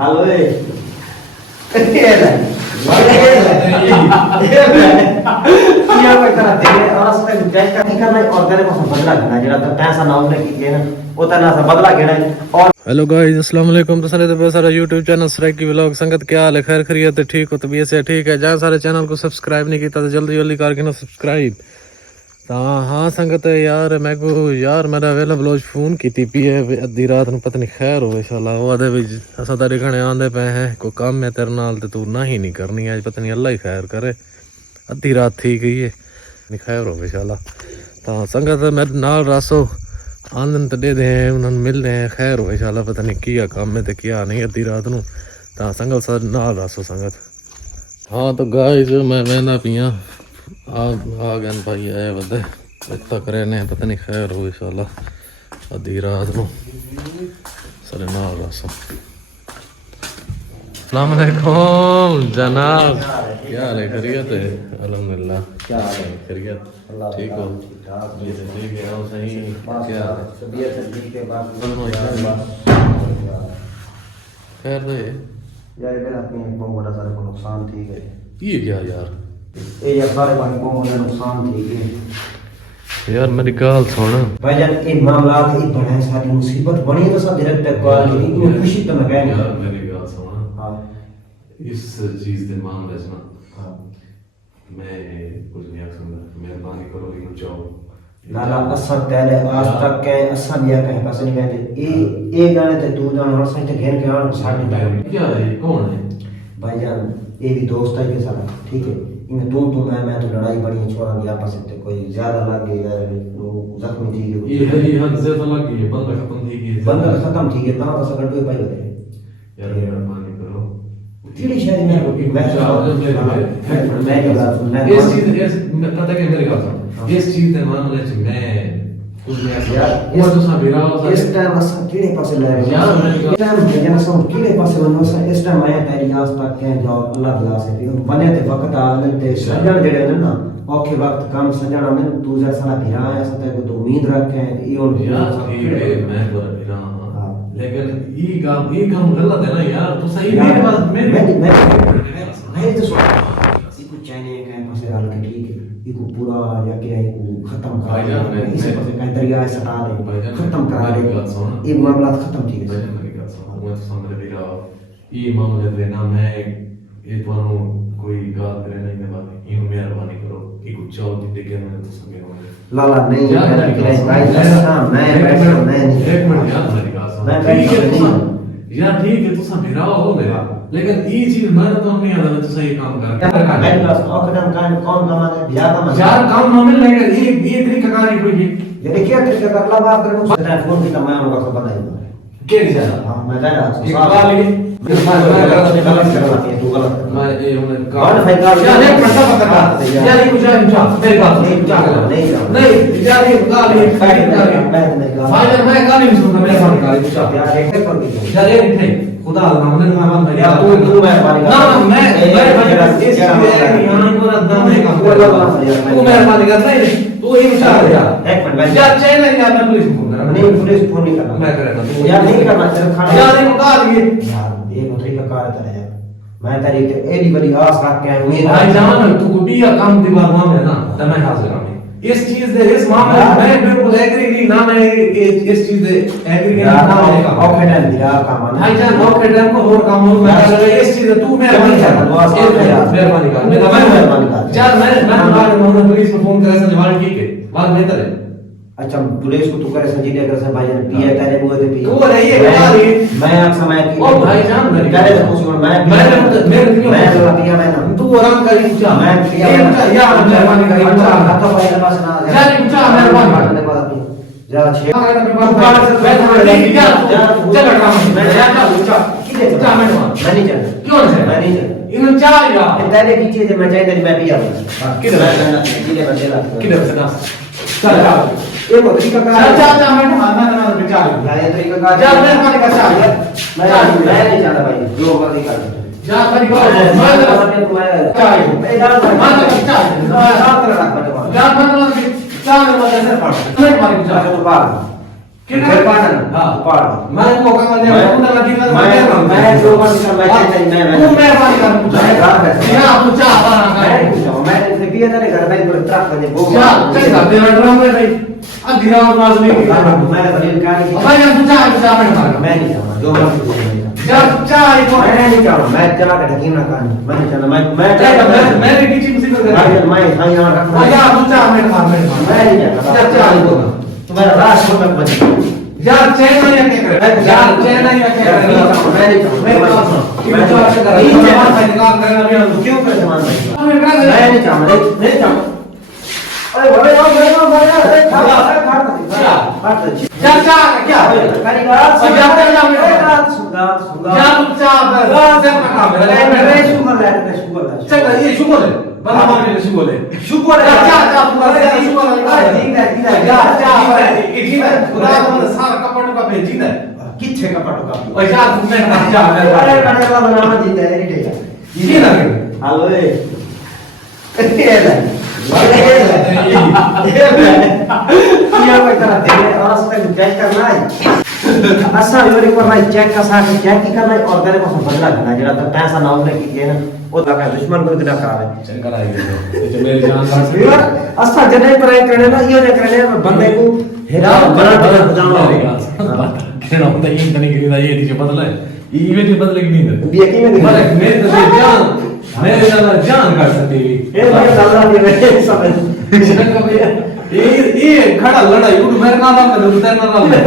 Hello ये मैं करा दे और असले टेस्ट नहीं करना और तेरे को बदला करना जेड़ा तो टेंशन ना होने की ना उतना सा बदला घेना और हेलो गाइस अस्सलाम वालेकुम। तो सारे तो सारा यूट्यूब चैनल सराकी व्लॉग संगत क्या हाल है? खैर खैरियत है? ठीक हो? तबीयत से ठीक है? जहाँ सारे चैनल को सब्सक्राइब नहीं किया तो जल्दी जल्दी करके ना सब्सक्राइब। तो हाँ संगत है यार मैं को यार मेरा वेला ब्लाउज फोन की पी है अद्धी रात में पता नहीं खैर हो शाला वो आदे भी असा तारे घने आंदे पे हैं कोई काम है तेरे नाल ते तू ना ही नहीं करनी आज पता नहीं अल्लाह ही खैर करे अद्धी रात थी गई है नहीं खैर हो शाला। तो संगत मेरे नाल रासो आनंद तो दे दें उन्होंने मिल रहे हैं खैर हो शाला पता नहीं किया काम में तो किया नहीं अद्धी रात नू तो संगत सर नाल रासो संगत। हाँ तो गाइस मैं ना पिया आ गए भाई आए बदे इतना करे ने पता नहीं खैर हो शाला अद्धी रात नू सर नाल रासो। अस्सलाम वालेकुम जनाब क्या हाल है? खैरियत है? अल्हम्दुलिल्लाह। क्या हाल है? खैरियत ठीक हो? जी ठीक है और सही क्या हाल है? तबीयत ठीक है बात खैर है यार मेरा अपनी बहुत बड़ा सारे को नुकसान ठीक है ये क्या यार ये यार सारे भाई को होने नुकसान ठीक है यार मेरी गाल सुन भाईजान इन मामला की बड़ा सारी मुसीबत बनी तो सब डायरेक्ट कॉल की मैं खुशी तो मैं कह यार मेरी गाल सुन हां इस चीज के मामले में ना हां मैं कुछ नहीं कर सकता मेहरबानी करो इनको जाओ लाला असा तेरे आज तक के असा दिया कहीं पास नहीं कहते ये गाने ते तू जान और सही ते घेर के आन साथ में क्या है कौन है भाईजान ये भी दोस्त है के साथ ठीक है इनमें तू मैं तो लड़ाई बड़ी छोड़ा गया आपस में कोई ज्यादा लग गई यार जख्मी थी ये है ये हद ज्यादा लग गई है बंदा खत्म थी गई बंदा खत्म थी है ता तो सकड़ पे पाई होते यार मेहरबानी करो तेरी शायद मैं इस चीज पता है मेरे बात इस चीज के मामले में मैं कुछ नहीं यार वो तो सब बिरा इस टाइम अस केड़े पासे ले यार इस टाइम जन सो केड़े पासे वनो इस टाइम मैं तेरी आस तक के जो अल्लाह दी आस है बने ते वक्त आने ते सजण जेड़े ने ना औखे वक्त काम सजण आने तू जैसा बिरा है सते को तो उम्मीद रखे ई और यार ठीक है मैं तो बिरा लेकिन ये काम गलत है ना यार तो सही मेरे पास मैं तो इसको चाहने के पासे डाल के ठीक है इसको पूरा जाके इसको खत्म कर इसे पासे कई तरीका है सटा दे खत्म करा दे ये मामला खत्म ठीक है मेरी बात सुनो मैं तो समझ रहा ये मामले में ना मैं ये ਤੁਹਾਨੂੰ कोई गाल करे नहीं मैं बात ये मेहरबानी करो कि कुछ चाहो दिखे के मैं तो समझ रहा लाला नहीं भाई मैं एक मिनट यार मेरी बात सुनो ठीक है तुम यार ठीक है तुम मेरा हो मेरे लेकिन ये चीज मैं तो नहीं आता तो सही काम कर मैं बस औखडम कौन काम है बिया काम यार काम मामले लगे ये तरीका कारी कोई ये देखिए तरीका कर ला बात करो फोन की तो मैं होगा सब बताइए के नहीं हां मैं जाना एक बार लिए मैं ये उन्हें कौन है का यार एक मिनट पता कर यार ये कुछ नहीं मेरी बात नहीं यार ये गाली फाइनल मैं गाली नहीं सुनूंगा मेरे सामने गाली पूछा यार एक कर दीजिए यार ये नहीं खुदा नाम ने मेहमान भाई यार तू मेहरबानी ना मैं यहां को दम नहीं काम तू मेहरबानी कर नहीं तू ही विचार यार एक मिनट यार चाहिए यार मैं पुलिस फोन कर नहीं पुलिस फोन नहीं करना मैं करेगा तू यार नहीं करना तेरा खाना यार ये बता दिए यार ये तरीका कार है यार मैं तेरी एडी बड़ी आस रख के आया हूं भाई जान तू भी या काम दीवार मामले ना तो मैं हाजिर हूं इस चीज से इस मामले में मैं बिल्कुल एग्री नहीं ना मैं इस चीज से एग्री नहीं ना मैं का ओके डन दिया काम है भाई जान ओके डन को और काम हो मैं इस चीज तू मेहरबानी कर मेहरबानी कर मैं मेहरबानी कर यार मैं बाद में पुलिस को फोन करे से जवाब ठीक है बात बेहतर है अच्छा पुलिस को तू करे संजीव अगर से भाईजान पिए तेरे मुंह पे पिए तू नहीं है क्या मैं आप समय की ओ भाईजान करे तो कुछ मैं तो पिया मैं ना तू आराम कर पूछा मैं पिया यार मेहरबानी कर पूछा हाथ पहले पास ना यार पूछा मेहरबानी कर जरा छे चल काम मैं जा पूछा किधर जा मैं नहीं चल क्यों है मैं नहीं चल इन चाह यार तेरे की चीज मैं चाहिए मैं पिया किधर किधर से चल जाओ ये तरीका का चाचा मैं ना बेचार ये तरीका का यार मेहरबानी कर चाह मैं नहीं चाहता भाई जो मर्जी कर जा मेरी बात मैं डाल चार मतलब से पढ़ मैं मारी जा तो बाहर किधर पाटन हां पाड़ मैं को का ले अंदर लगी ना मैं जो बात कर मैं तू मेहरबानी कर ना तू चाह बना मैं किया था घर में पूरा ट्रक बजे वो चल तेरा ड्राम में भाई अभी रात माज नहीं की मैं दलील का भाई तू चाह मैं नहीं चाहूंगा जो बात चाह चाह मैं नहीं चाहूंगा मैं चला के ढकीम ना करनी मैं नहीं चाहता मैं मेरे की चीज कर मैं यहां रखना यार तू चाह मैं मैं नहीं चाहता चाह तुम्हारा राज को मैं बच यार चैन नहीं क्या करे यार चैन नहीं क्या करे मैं नहीं चाहूंगा मैं तो ऐसे कर रहा हूं काम करना भी क्यों कर समान भाई मैं नहीं चाहूंगा नहीं चाहूंगा अरे बड़े आओ अरे खा चाचा क्या कारीगर सुगा सुगा क्या तू चाह से काम है मैं शुगर ले चल ये शुगर है बना मार के शुगर है शुगर चाचा तुम्हारे शुगर है ठीक है ठीक है खुदा को सारा कपड़ों का भेज दे किथे का पटो का और यार तुमने जा अरे बड़े का बनाना जीता है रे ये लगे हेलो ए ये मैं करा दे और उसमें चेक करना है असा यूरी करना है चेक का साथ चेक की करना है और तेरे को बदला करना है जेड़ा तो पैसा ना उसने की है ना वो लगा दुश्मन को कितना करावे चल कराएंगे तो मेरी जान का असा जने पर करने ना यो ने करने बंदे को हेरा बना के बजाना कहना होता है ये नहीं कि ये चीज बदला है ये भी बदले की नहीं ये की में मेरे तो जान मेरे जान काट सकती है ये भाई दादा ये मैं समझ ये खड़ा लड़ाई उठ मेरे नाम में तो तेरे नाम में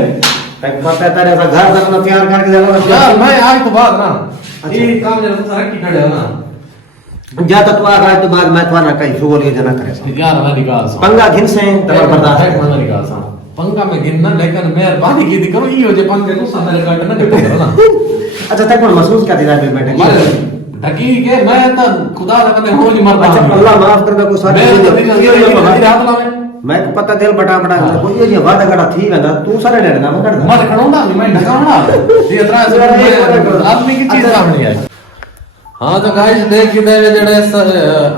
तक पता तेरे ऐसा घर तक तैयार करके जाना यार मैं आज तो बात ना ये काम जरा तो रखी खड़े हो ना जा तो तू आ रहा है तो बाद मैं तुम्हारा कहीं शुगर ये जना करे यार हमारी गाल पंगा घिन से तब बर्दाश्त हमारी गाल सा पंगा में गिनना लेकिन मेहरबानी की करो ये हो जे पंगे को सामने काट ना करो ना अच्छा तक महसूस क्या दिला पे बैठे ढकी के मैं तो खुदा ने मैंने हो नहीं मरता अच्छा अल्लाह माफ कर दे को साथ मैं पता दिल बटा बटा कोई ये वादा करा ठीक है ना तू सारे ने ना कर मत खड़ोंदा मैं ढकाऊंगा ये इतना आदमी की चीज सामने आई हाँ तो गाइस देख के दे जेड़े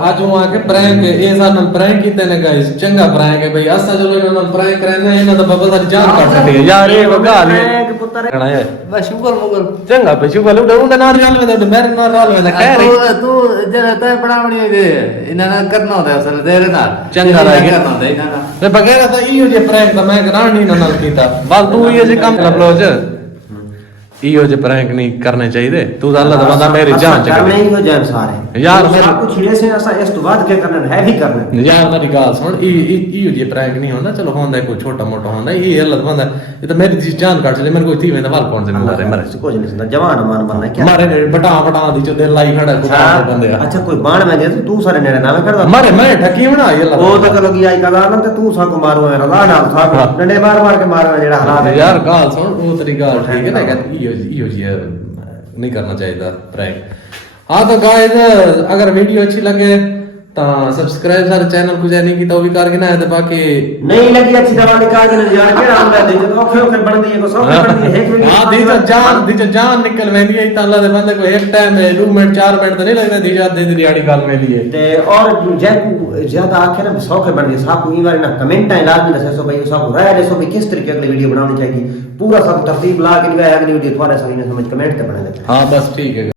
आज हूं आके प्रैंक ए सा प्रैंक कीते ने गाइस चंगा प्रैंक है भाई असा चलो इन्होंने प्रैंक करने इन्होंने तो बाबा सारी जान काट सकती है यार ये को गाल है कहना है बस शुगर मुगर चंगा पे शुगर उड़े उड़े नार गाल में तो मेरे नार गाल में कह रही तू जरा तय बनावणी दे इन्हें करना होता है असल देर ना चंगा रह गया करना होता है इन्हें मैं बगैर तो इयो जे प्रैंक तो मैं करा नहीं ना कीता बाल तू ये जे काम कर लो जे इयो जे प्रैंक नहीं करने चाहिए तू अल्लाह दा बंदा मेरी जान च करने ही हो जाए सारे यार मेरे आपको छिड़े से ऐसा इस तो बाद क्या करना है भी करना यार मेरी गाल सुन इयो जे प्रैंक नहीं होना चलो होंदा कोई छोटा मोटा होंदा ये अल्लाह दा बंदा ये तो मेरी जान काट ले मेरे कोई थी वेंदा वाल कौन से मारे मरे कुछ नहीं सुनता जवान मान बनना क्या मारे बटा बटा दी जो दिल लाई खड़ा खुदा दे बंदे अच्छा कोई बाण में दे तो तू सारे नेड़े ना कर दो मारे मैं ठकी बना ये वो तो करो की आई कला ना ते तू सा को मारो है रला डाल सा डंडे मार मार के मारो जेड़ा हालात है यार गाल सुन वो तेरी गाल ठीक है ना इयो जी नहीं करना चाहिए प्रैंक हाँ तो गाइस अगर वीडियो अच्छी लगे तो सब्सक्राइब सारे चैनल को जाने की तो भी करके ना है तो बाकी नहीं लगी अच्छी दवा निकाल के यार के राम दे दे तो ओखे ओखे बन दिए को सब बन दिए एक वीडियो हां दी तो जान निकल वेंदी है ताला दे बंदे को एक टाइम में 2 मिनट 4 मिनट तो नहीं लगता दी जात दे दिहाड़ी गाल में लिए ते और ज्यादा आखे ना सौखे बन गए साहब को ई बार ना कमेंट है लाजमी दसे सो भाई सब राय दे सो भी किस तरीके अगली वीडियो बनानी चाहिए पूरा सब तरतीब ला के दिया अगली वीडियो तुम्हारे सही ने समझ कमेंट पे बना देते हां बस ठीक है।